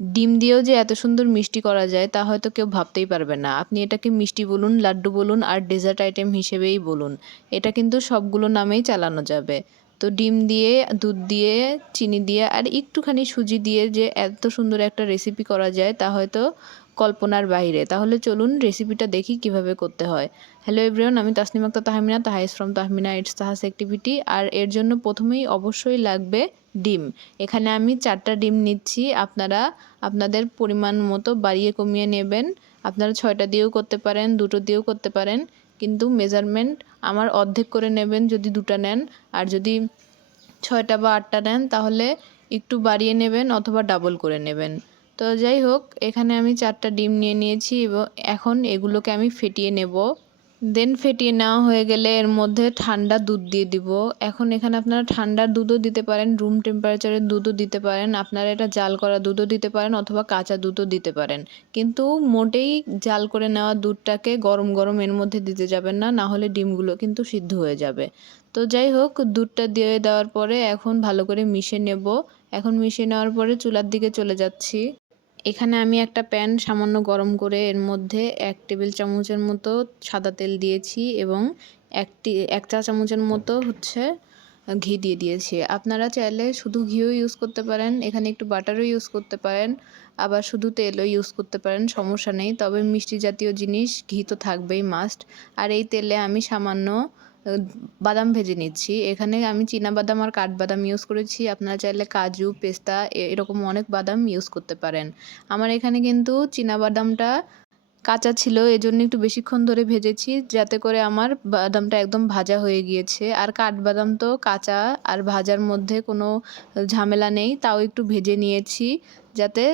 ডিম দিয়েও যে এত সুন্দর মিষ্টি করা যায় তা হয়তো কেউ ভাবতেই পারবে না। আপনি এটাকে মিষ্টি বলুন, লাড্ডু বলুন আর ডেজার্ট আইটেম হিসেবেই বলুন। এটা কিন্তু সবগুলো নামেই চালানো যাবে। তো ডিম দিয়ে, দুধ দিয়ে, চিনি দিয়ে আর একটুখানি সুজি দিয়ে যে এত সুন্দর একটা রেসিপি করা যায় তা হয়তো কল্পনার বাইরে। তাহলে চলুন রেসিপিটা দেখি কিভাবে করতে হয়। হ্যালো এভরিওয়ান, আমি তাসনিম আক্তার তাহমিনা, তাহাইস ফ্রম তাহমিনা ইটস তাহাস অ্যাক্টিভিটি। আর এর জন্য প্রথমেই অবশ্যই লাগবে ডিম। এখানে আমি 4টা ডিম নিচ্ছি। আপনারা আপনাদের পরিমাণ মতো বাড়িয়ে কমিয়ে নেবেন। আপনারা 6টা দিয়েও করতে পারেন, 2টো দিয়েও করতে পারেন, কিন্তু মেজারমেন্ট আমার অর্ধেক করে নেবেন যদি 2টা নেন। আর যদি 6টা বা 8টা নেন তাহলে একটু বাড়িয়ে নেবেন অথবা ডাবল করে নেবেন। তো যাই হোক, এখানে আমি 4টা ডিম নিয়ে নিয়েছি এবং এখন এগুলোকে আমি ফেটিয়ে নেব। দেন ফেটিয়ে নেওয়া হয়ে গেলে এর মধ্যে ঠান্ডা দুধ দিয়ে দিব। এখন এখানে আপনারা ঠান্ডার দুধও দিতে পারেন, রুম টেম্পারেচারের দুধও দিতে পারেন, আপনারা এটা জাল করা দুধও দিতে পারেন অথবা কাঁচা দুধও দিতে পারেন। কিন্তু মোটেই জাল করে নেওয়া দুধটাকে গরম গরম এর মধ্যে দিতে যাবেন না, না হলে ডিমগুলো কিন্তু সিদ্ধ হয়ে যাবে। তো যাই হোক, দুধটা দিয়ে দেওয়ার পরে এখন ভালো করে মিশিয়ে নেব। এখন মিশিয়ে নেওয়ার পরে চুলার দিকে চলে যাচ্ছি। এখানে আমি একটা প্যান সামান্য গরম করে এর মধ্যে 1 টেবিল চামচের মতো সাদা তেল দিয়েছি এবং 1 চা চামচের মতো ঘি দিয়ে দিয়েছি। আপনারা চাইলে শুধু ঘিও ইউজ করতে পারেন, এখানে একটু বাটারও ইউজ করতে পারেন, আবার শুধু তেলও ইউজ করতে পারেন, সমস্যা নেই। তবে মিষ্টি জাতীয় জিনিস ঘি তো থাকবেই মাস্ট। আর এই তেলে আমি সামান্য বাদাম ভেজে নিচ্ছি। এখানে আমি চীনাবাদাম আর কাঠবাদাম ইউজ করেছি। আপনারা চাইলে কাজু, পেস্তা এরকম অনেক বাদাম ইউজ করতে পারেন। আমার এখানে কিন্তু চীনাবাদামটা কাঁচা ছিল, এজন্য একটু বেশিক্ষণ ধরে ভেজেছি যাতে করে আমার বাদামটা একদম ভাজা হয়ে গিয়েছে। আর কাঠবাদাম তো কাঁচা আর ভাজার মধ্যে কোনো ঝামেলা নেই, তাও একটু ভেজে নিয়েছি যাতে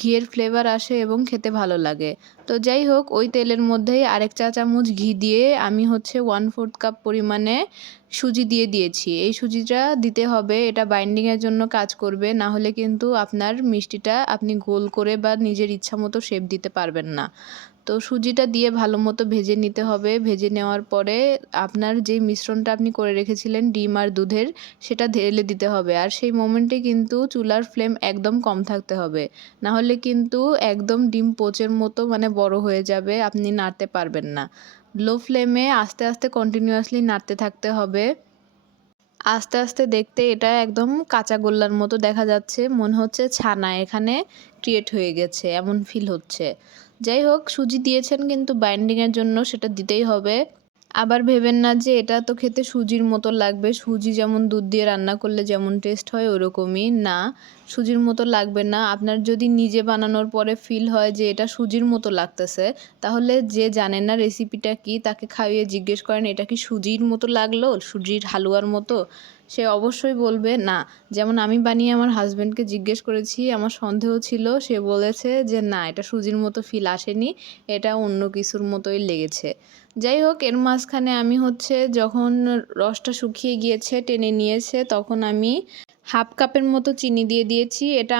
ঘিয়ের ফ্লেভার আসে এবং খেতে ভালো লাগে। তো যাই হোক, ওই তেলের মধ্যেই আরেক চা চামচ ঘি দিয়ে আমি 1/4 কাপ পরিমাণে সুজি দিয়ে দিয়েছি। এই সুজিটা দিতে হবে, এটা বাইন্ডিংয়ের জন্য কাজ করবে, না হলে কিন্তু আপনার মিষ্টিটা আপনি গোল করে বা নিজের ইচ্ছা মতো শেপ দিতে পারবেন না। তো সুজিটা দিয়ে ভালো মতো ভেজে নিতে হবে। ভেজে নেওয়ার পরে আপনার যেই মিশ্রণটা আপনি করে রেখেছিলেন ডিম আর দুধের, সেটা ঢেলে দিতে হবে। আর সেই মোমেন্টে কিন্তু চুলার ফ্লেম একদম কম থাকতে হবে, না হলে কিন্তু একদম ডিম পোচের মতো মানে বড় হয়ে যাবে, আপনি নাড়তে পারবেন না। লো ফ্লেমে আস্তে আস্তে কন্টিনিউয়াসলি নাড়তে থাকতে হবে। আস্তে আস্তে দেখতে এটা একদম কাঁচা গোল্লার মতো দেখা যাচ্ছে, মনে হচ্ছে ছানা এখানে ক্রিয়েট হয়ে গেছে এমন ফিল হচ্ছে। যাই হোক, সুজি দিয়েছেন কিন্তু বাইন্ডিংয়ের জন্য সেটা দিতেই হবে। আবার ভেবেন না যে এটা তো খেতে সুজির মতো লাগবে, সুজি যেমন দুধ দিয়ে রান্না করলে যেমন টেস্ট হয় ওরকমই না, সুজির মতো লাগবে না। আপনার যদি নিজে বানানোর পরে ফিল হয় যে এটা সুজির মতো লাগতেছে, তাহলে যে জানে না রেসিপিটা কি তাকে খাইয়ে জিজ্ঞেস করেন এটা কি সুজির মতো লাগলো, সুজির হালুয়ার মতো, সে অবশ্যই বলবে না। যেমন আমি বানিয়ে আমার হাজব্যান্ডকে জিজ্ঞেস করেছি, আমার সন্দেহ ছিল, সে বলেছে যে না, এটা সুজির মতো ফিল আসেনি, এটা অন্য কিছুর মতোই লেগেছে। যাই হোক, এর মাঝখানে আমি যখন রসটা শুকিয়ে গিয়েছে, টেনে নিয়েছে, তখন আমি 1/2 কাপের মতো চিনি দিয়ে দিয়েছি। এটা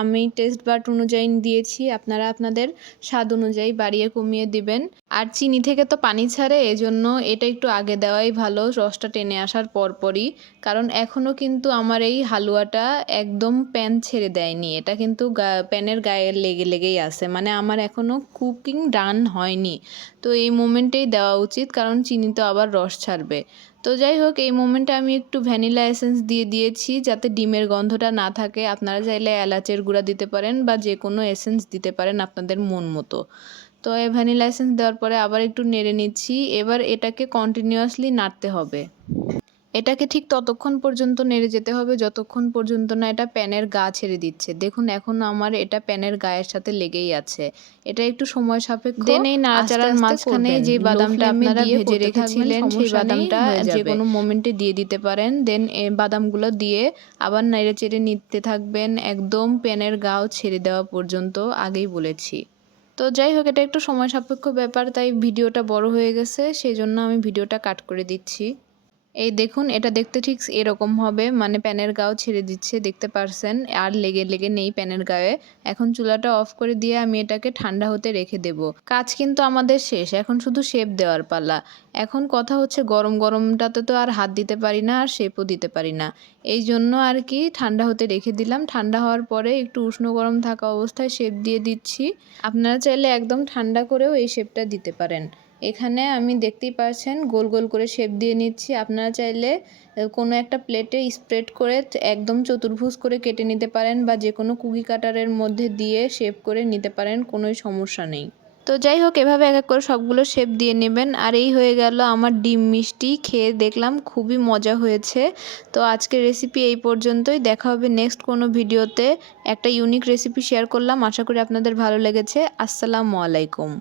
আমি টেস্ট বাড অনুযায়ী দিয়েছি, আপনারা আপনাদের স্বাদ অনুযায়ী বাড়িয়ে কমিয়ে দিবেন। আর চিনি থেকে তো পানি ছাড়ে, এজন্য এটা একটু আগে দেওয়াই ভালো, রসটা টেনে আসার পরপরই। কারণ এখনও কিন্তু আমার এই হালুয়াটা একদম প্যান ছেড়ে দেয়নি, এটা কিন্তু প্যানের গায়ে লেগেই আছে, মানে আমার এখনও কুকিং ডান হয়নি। তো এই মোমেন্টেই দেওয়া উচিত, কারণ চিনি তো আবার রস ছাড়বে। তো যাই হোক, এই মোমেন্টে আমি একটু ভ্যানিলা এসেন্স দিয়ে দিয়েছি যাতে ডিমের গন্ধটা না থাকে। আপনারা চাইলে এলাচের গুঁড়া দিতে পারেন বা যে কোনো এসেন্স দিতে পারেন আপনাদের মন মতো। তো এই ভ্যানিলা এসেন্স দেওয়ার পরে আবার একটু নেড়ে নিচ্ছি। এবার এটাকে কন্টিনিউয়াসলি নাড়তে হবে। এটাকে ঠিক ততক্ষণ পর্যন্ত নেড়ে যেতে হবে যতক্ষণ পর্যন্ত না এটা প্যানের গা ছেড়ে দিচ্ছে। দেখুন এখন আমার এটা প্যানের গায়ের সাথে লেগেই আছে। এটা একটু সময় সাপেক্ষ। দেন এই নাড়াচাড়ার মাঝখানে যে বাদামটা আপনারা ভেজে রেখেছিলেন সেই বাদামটা যে কোনো মোমেন্টে দিয়ে দিতে পারেন। দেন বাদামগুলো দিয়ে আবার নেড়ে চেড়ে নিতে থাকবেন একদম প্যানের গাও ছেড়ে দেওয়া পর্যন্ত, আগেই বলেছি। তো যাই হোক, এটা একটু সময় সাপেক্ষ ব্যাপার, তাই ভিডিওটা বড় হয়ে গেছে, সেই জন্য আমি ভিডিওটা কাট করে দিচ্ছি। এই দেখুন এটা দেখতে ঠিক এরকম হবে, মানে প্যানের গাও ছেড়ে দিচ্ছে, দেখতে পারছেন, আর লেগে লেগে নেই প্যানের গায়ে। এখন চুলাটা অফ করে দিয়ে আমি এটাকে ঠান্ডা হতে রেখে দেব। কাজ কিন্তু আমাদের শেষ, এখন শুধু শেপ দেওয়ার পালা। এখন কথা হচ্ছে গরম গরমটাতে তো আর হাত দিতে পারি না, আর শেপও দিতে পারি না। এই জন্য আর কি ঠান্ডা হতে রেখে দিলাম। ঠান্ডা হওয়ার পরে একটু উষ্ণ গরম থাকা অবস্থায় শেপ দিয়ে দিচ্ছি। আপনারা চাইলে একদম ঠান্ডা করেও এই শেপটা দিতে পারেন। এখানে আমি দেখতেই পাচ্ছেন গোল গোল করে শেপ দিয়ে নিচ্ছি। আপনারা চাইলে কোনো একটা প্লেটে স্প্রেড করে একদম চতুর্ভুজ করে কেটে নিতে পারেন, বা যে কোনো কুকি কাটারের মধ্যে দিয়ে শেপ করে নিতে পারেন, কোনোই সমস্যা নেই। তো যাই হোক, এভাবে এক এক করে সবগুলো শেপ দিয়ে নেবেন। আর এই হয়ে গেল আমার ডিম মিষ্টি। খেয়ে দেখলাম খুবই মজা হয়েছে। তো আজকের রেসিপি এই পর্যন্তই। দেখা হবে নেক্সট কোনো ভিডিওতে। একটা ইউনিক রেসিপি শেয়ার করলাম, আশা করি আপনাদের ভালো লেগেছে। আসসালামু আলাইকুম।